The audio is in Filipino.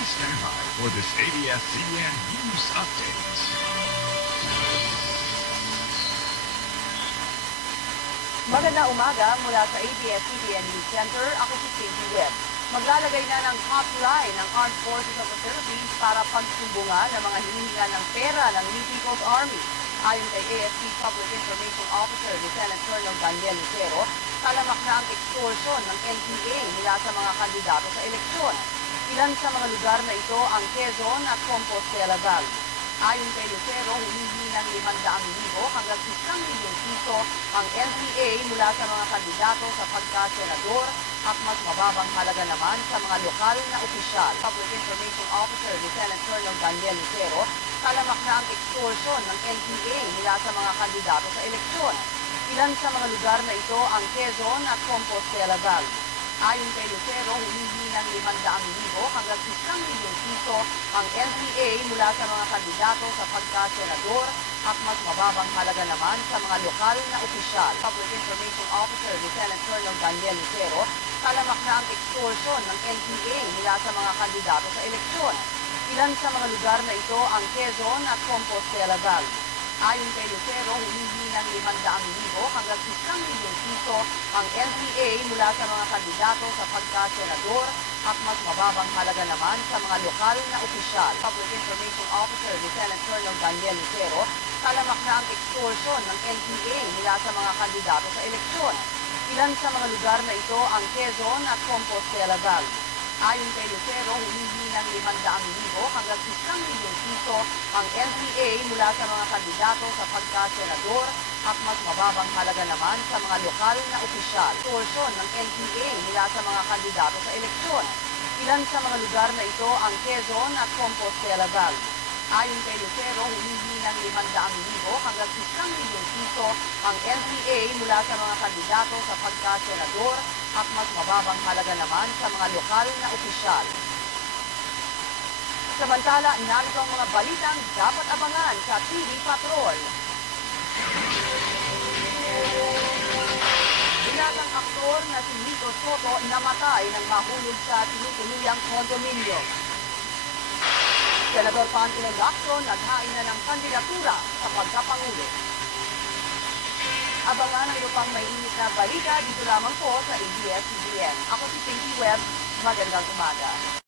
Please stand by for this ABS-CBN News Update. Magandang umaga mula sa ABS-CBN News Center. Ako si Cindy Webb. Maglalagay na ng hotline ng Armed Forces of the Philippines para pagsumbungan ng mga hinihinga ng pera ng New People's Army. Ayon kay AFP Public Information Officer Lieutenant Colonel Daniel Lucero, talamak na ang extortion ng NPA mula sa mga kandidato sa eleksyon. Ilan sa mga lugar na ito ang Quezon at Compostela Valley. Ayon kay Lucero, humihingi ng 500,000 hanggang 1 milyong piso ang NPA mula sa mga kandidato sa pagka-senador at mas mababang halaga naman sa mga lokal na opisyal. Public Information Officer Lieutenant Colonel Daniel Lucero, talamak na ang extortion ng NPA mula sa mga kandidato sa eleksyon. Ilan sa mga lugar na ito ang Quezon at Compostela Valley. Ayon kay Lucero, humihingi ng 500,000 hanggang 1 milyong piso ang NPA mula sa mga kandidato sa pagka-senador at mas mababang halaga naman sa mga lokal na opisyal. Public Information Officer Lieutenant Colonel Daniel Lucero, talamak na ang extortion ng NPA mula sa mga kandidato sa eleksyon. Ilan sa mga lugar na ito ang Quezon at Compostela Valley. Ayon kay Lucero, humihingi ng 500,000 hanggang 1 milyong piso ang NPA mula sa mga kandidato sa pagka-senador at mas mababang halaga naman sa mga lokal na opisyal. Public Information Officer Lieutenant Colonel Daniel Lucero, talamak na ang extortion ng NPA mula sa mga kandidato sa eleksyon. Ilan sa mga lugar na ito ang Quezon at Compostela Valley. Ayon kay Lucero, humihingi ng 500,000 hanggang 1 milyong piso ang NPA mula sa mga kandidato sa pagka-senador at mas mababang halaga naman sa mga lokal na opisyal. Extortion ng NPA mula sa mga kandidato sa eleksyon. Ilan sa mga lugar na ito ang Quezon at Compostela Valley. Ayon kay Lucero, humihingi ng 500,000 hanggang 1 milyong piso ang NPA mula sa mga kandidato sa pagka-senador at mas mababang halaga naman sa mga lokal na opisyal. Samantala, narito ang mga balitang dapat abangan sa TV Patrol. Binatang aktor na si Nico Soto namatay nang mahulog sa tinutuluyang kondominyo. Senador Pangilinan Lacson naghain na ng kandidatura sa pagkapangulo. Abangan ang iyo pang mainit na balita dito lamang po sa ABS-CBN. Ako si Cindy Webb. Magandang umaga.